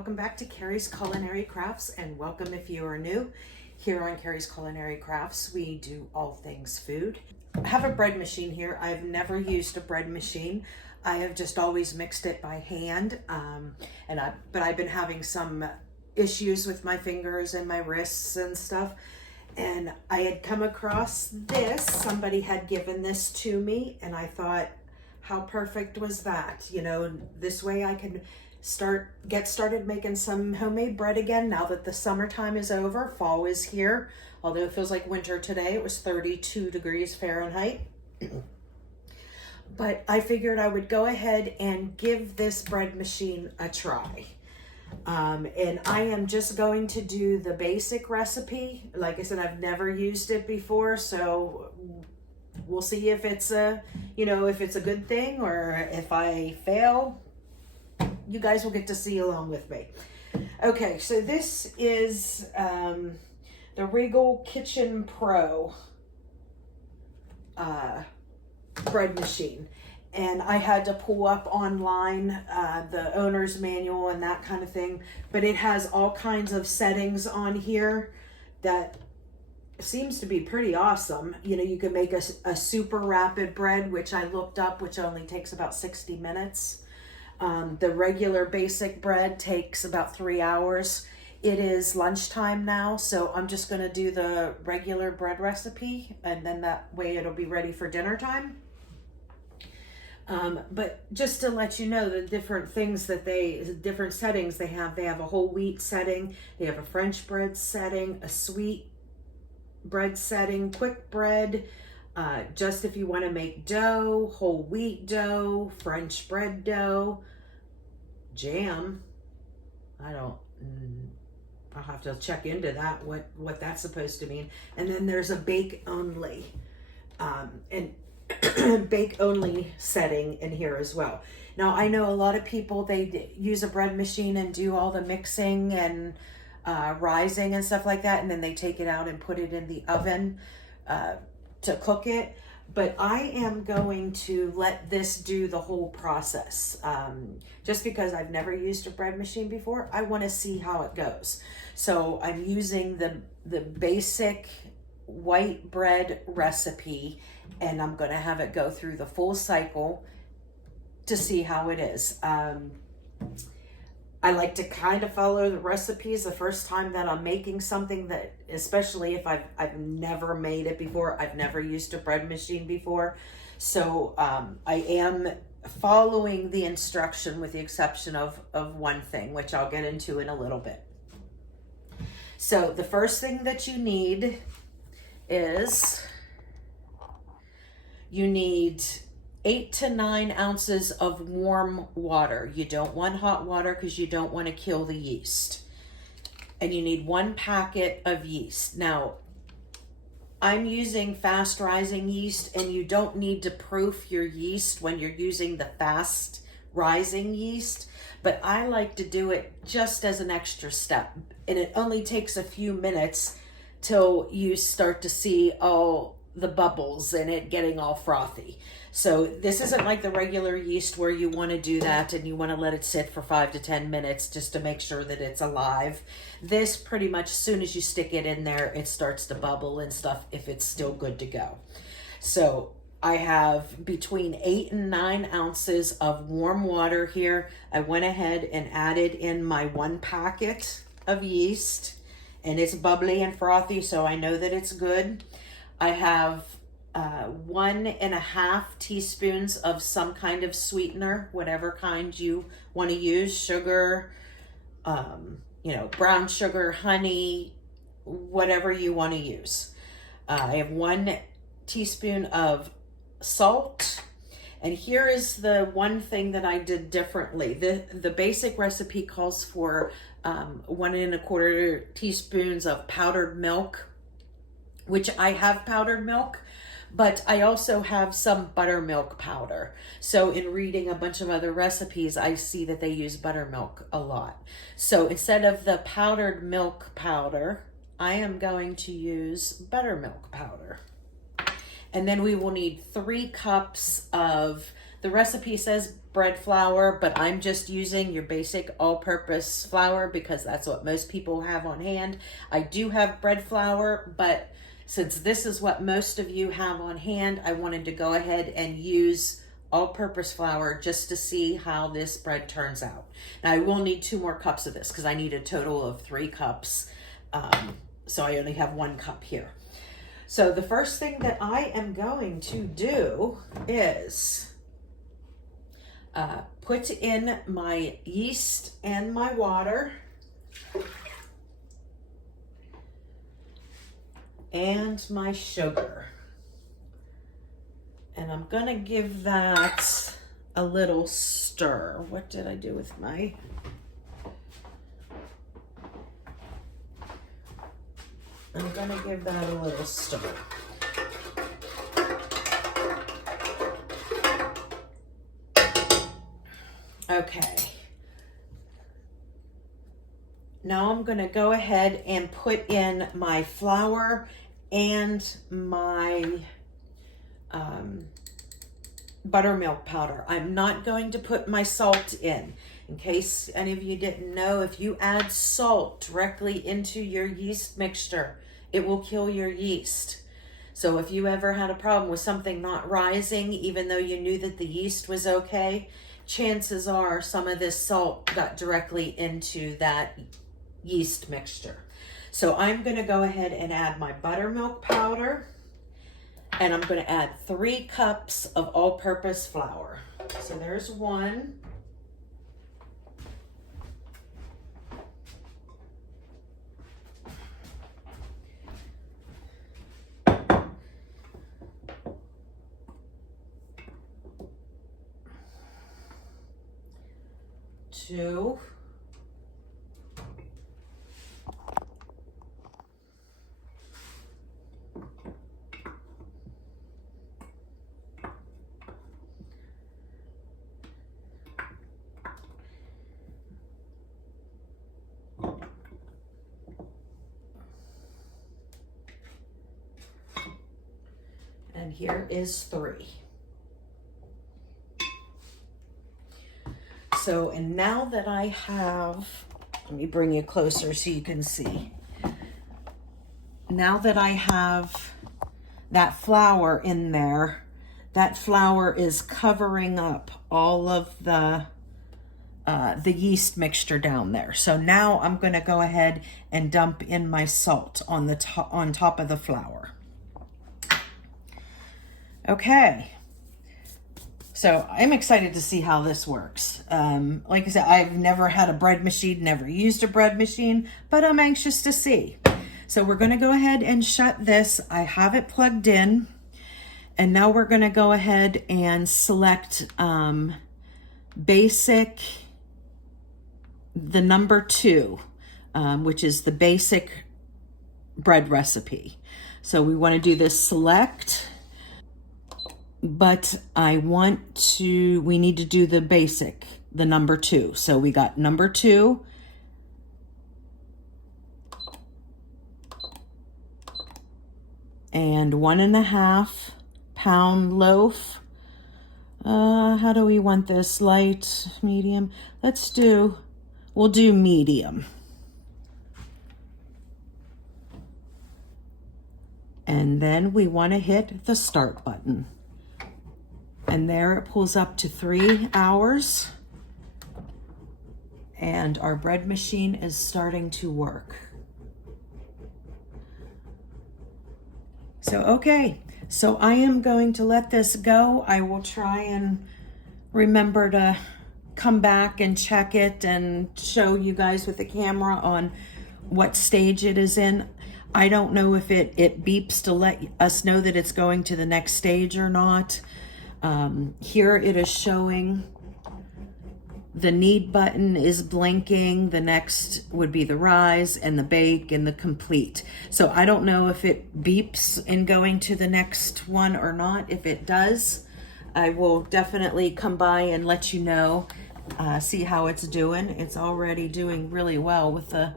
welcome back to Carrie's Culinary Crafts, and welcome if you are new. Here on Carrie's Culinary Crafts, we do all things food. I have a bread machine here. I've never used a bread machine. I have just always mixed it by hand, but I've been having some issues with my fingers and my wrists and stuff. And I had come across this. Somebody had given this to me, and I thought, how perfect was that? You know, this way I could get started making some homemade bread again now that the summertime is over. Fall is here, although it feels like winter today. It was 32 degrees Fahrenheit. But I figured I would go ahead and give this bread machine a try. And I am just going to do the basic recipe. Like I said, I've never used it before, so we'll see if it's if it's a good thing, or if I fail, you guys will get to see along with me. Okay, so this is the Regal Kitchen Pro bread machine. And I had to pull up online the owner's manual and that kind of thing. But it has all kinds of settings on here that seems to be pretty awesome. You know, you can make a super rapid bread, which I looked up, which only takes about 60 minutes. The regular basic bread takes about 3 hours. It is lunchtime now, so I'm just going to do the regular bread recipe, and then that way it'll be ready for dinner time. But just to let you know the different things that different settings they have a whole wheat setting, they have a French bread setting, a sweet bread setting, quick bread, just if you want to make dough, whole wheat dough, French bread dough, jam. I'll have to check into that, what that's supposed to mean. And then there's a bake only, and bake only setting in here as well. Now I know a lot of people, they use a bread machine and do all the mixing and rising and stuff like that, and then they take it out and put it in the oven to cook it. But I am going to let this do the whole process. Just because I've never used a bread machine before, I want to see how it goes. So I'm using the basic white bread recipe, and I'm going to have it go through the full cycle to see how it is. I like to kind of follow the recipes the first time that I'm making something, that especially if I've never made it before, I've never used a bread machine before. So I am following the instruction with the exception of one thing, which I'll get into in a little bit. So the first thing that you need is you need 8 to 9 ounces of warm water. You don't want hot water because you don't want to kill the yeast. And you need 1 packet of yeast. Now, I'm using fast rising yeast, and you don't need to proof your yeast when you're using the fast rising yeast. But I like to do it just as an extra step. And it only takes a few minutes till you start to see all the bubbles in it getting all frothy. So this isn't like the regular yeast where you want to do that and you want to let it sit for 5 to 10 minutes just to make sure that it's alive. This pretty much, as soon as you stick it in there, it starts to bubble and stuff if it's still good to go. So I have between 8 and 9 ounces of warm water here. I went ahead and added in my 1 packet of yeast, and it's bubbly and frothy, so I know that it's good. I have 1.5 teaspoons of some kind of sweetener, whatever kind you want to use, sugar, brown sugar, honey, whatever you want to use. I have 1 teaspoon of salt. And here is the one thing that I did differently. The basic recipe calls for 1.25 teaspoons of powdered milk, which I have powdered milk, but I also have some buttermilk powder. So in reading a bunch of other recipes, I see that they use buttermilk a lot. So instead of the powdered milk powder, I am going to use buttermilk powder. And then we will need 3 cups of, the recipe says bread flour, but I'm just using your basic all-purpose flour because that's what most people have on hand. I do have bread flour, but since this is what most of you have on hand, I wanted to go ahead and use all-purpose flour just to see how this bread turns out. Now I will need 2 more cups of this because I need a total of 3 cups. So I only have 1 cup here. So the first thing that I am going to do is put in my yeast and my water and my sugar. And I'm gonna give that a little stir. What did I do with my... I'm gonna give that a little stir. Okay. Now I'm gonna go ahead and put in my flour and my buttermilk powder. I'm not going to put my salt in. In case any of you didn't know, if you add salt directly into your yeast mixture, it will kill your yeast. So if you ever had a problem with something not rising, even though you knew that the yeast was okay, chances are some of this salt got directly into that yeast mixture. So I'm going to go ahead and add my buttermilk powder, and I'm going to add 3 cups of all-purpose flour. So there's 1. Two. And here is 3. So, and now that I have, let me bring you closer so you can see. Now that I have that flour in there, that flour is covering up all of the yeast mixture down there. So now I'm going to go ahead and dump in my salt on the on top of the flour. Okay. So I'm excited to see how this works. Like I said, I've never had a bread machine, never used a bread machine, but I'm anxious to see. So we're going to go ahead and shut this. I have it plugged in. And now we're going to go ahead and select basic, the number 2, which is the basic bread recipe. So we want to do this select. But we need to do the basic, the number 2. So we got number 2. And 1.5 pound loaf. How do we want this? Light, medium? We'll do medium. And then we want to hit the start button. And there it pulls up to 3 hours. And our bread machine is starting to work. So, okay. So I am going to let this go. I will try and remember to come back and check it and show you guys with the camera on what stage it is in. I don't know if it beeps to let us know that it's going to the next stage or not. Here it is showing the knead button is blinking. The next would be the rise and the bake and the complete. So I don't know if it beeps in going to the next one or not. If it does, I will definitely come by and let you know, see how it's doing. It's already doing really well with the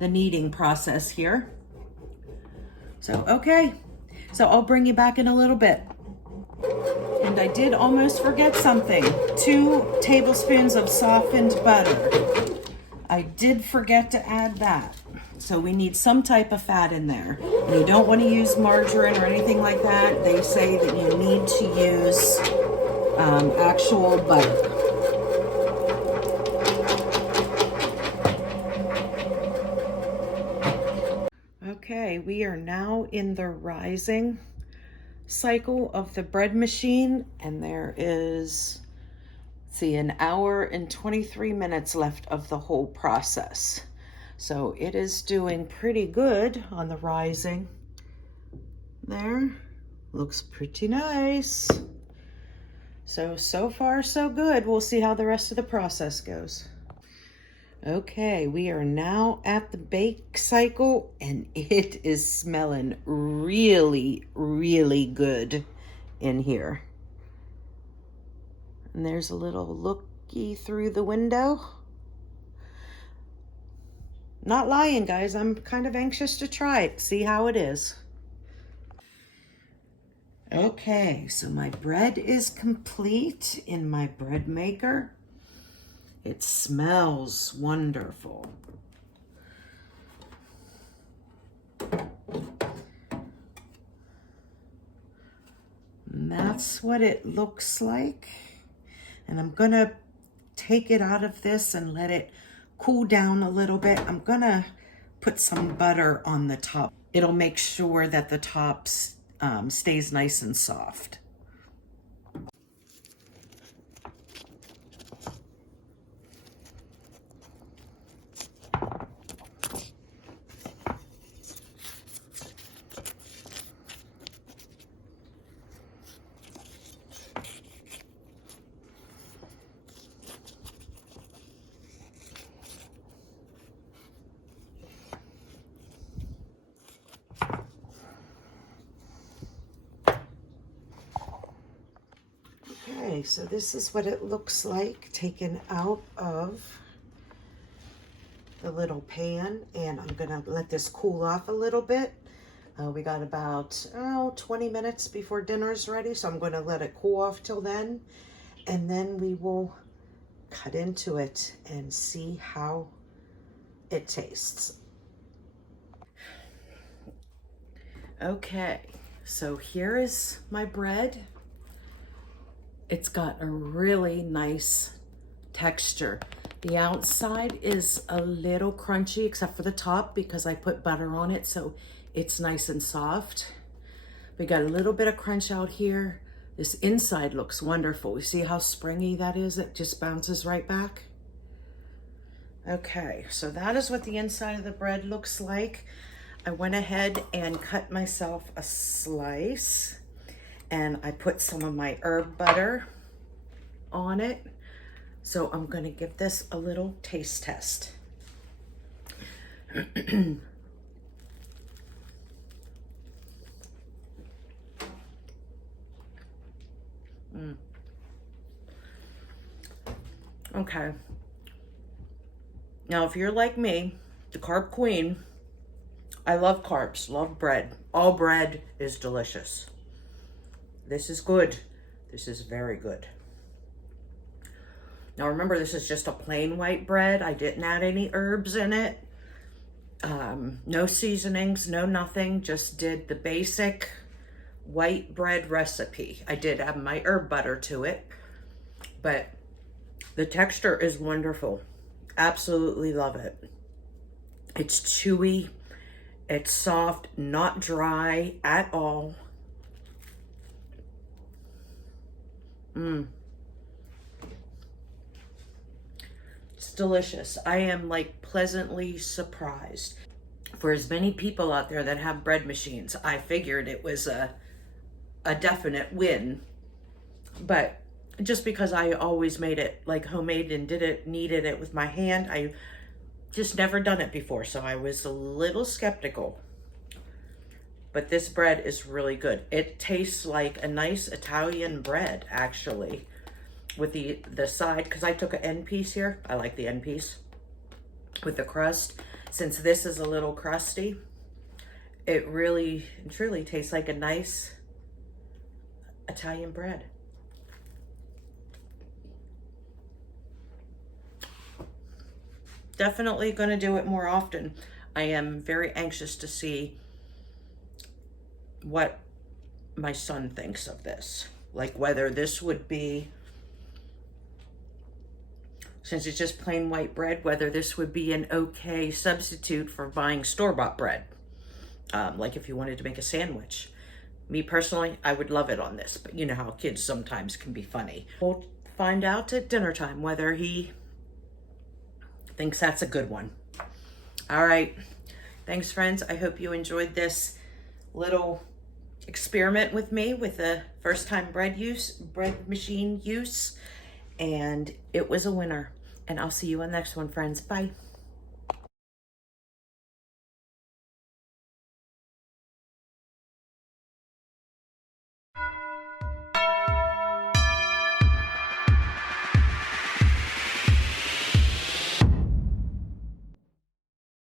kneading process here. So, okay. So I'll bring you back in a little bit. And And I did almost forget something. 2 tablespoons of softened butter. I did forget to add that. So we need some type of fat in there. You don't want to use margarine or anything like that. They say that you need to use actual butter. Okay, we are now in the rising cycle of the bread machine, and there is, let's see, 1 hour and 23 minutes left of the whole process. So it is doing pretty good on the rising there. Looks pretty nice. So far so good. We'll see how the rest of the process goes. Okay, we are now at the bake cycle, and it is smelling really, really good in here. And there's a little looky through the window. Not lying, guys. I'm kind of anxious to try it, see how it is. Okay, so my bread is complete in my bread maker. It smells wonderful. And that's what it looks like. And I'm gonna take it out of this and let it cool down a little bit. I'm gonna put some butter on the top. It'll make sure that the top stays nice and soft. Okay, so this is what it looks like taken out of the little pan, and I'm gonna let this cool off a little bit. We got about 20 minutes before dinner is ready, so I'm gonna let it cool off till then, and then we will cut into it and see how it tastes. Okay, so here is my bread. It's got a really nice texture. The outside is a little crunchy except for the top because I put butter on it, so it's nice and soft. We got a little bit of crunch out here. This inside looks wonderful. You see how springy that is? It just bounces right back. Okay, so that is what the inside of the bread looks like. I went ahead and cut myself a slice, and I put some of my herb butter on it. So I'm gonna give this a little taste test. Okay. Now, if you're like me, the carb queen, I love carbs, love bread. All bread is delicious. This is good. This is very good. Now remember, this is just a plain white bread. I didn't add any herbs in it. No seasonings, no nothing. Just did the basic white bread recipe. I did add my herb butter to it, but the texture is wonderful. Absolutely love it. It's chewy. It's soft, not dry at all. It's delicious. I am like pleasantly surprised. For as many people out there that have bread machines, I figured it was a definite win. But just because I always made it like homemade and kneaded it with my hand, I just never done it before, so I was a little skeptical. But this bread is really good. It tastes like a nice Italian bread, actually, with the side, because I took an end piece here. I like the end piece with the crust. Since this is a little crusty, it really, truly tastes like a nice Italian bread. definitely going to do it more often. I am very anxious to see what my son thinks of this. Like whether this would be, since it's just plain white bread, whether this would be an okay substitute for buying store-bought bread. Like if you wanted to make a sandwich. Me personally, I would love it on this, but you know how kids sometimes can be funny. We'll find out at dinner time whether he thinks that's a good one. All right. Thanks, friends. I hope you enjoyed this little experiment with me with the first time bread machine use. And it was a winner. And I'll see you on the next one, friends. Bye.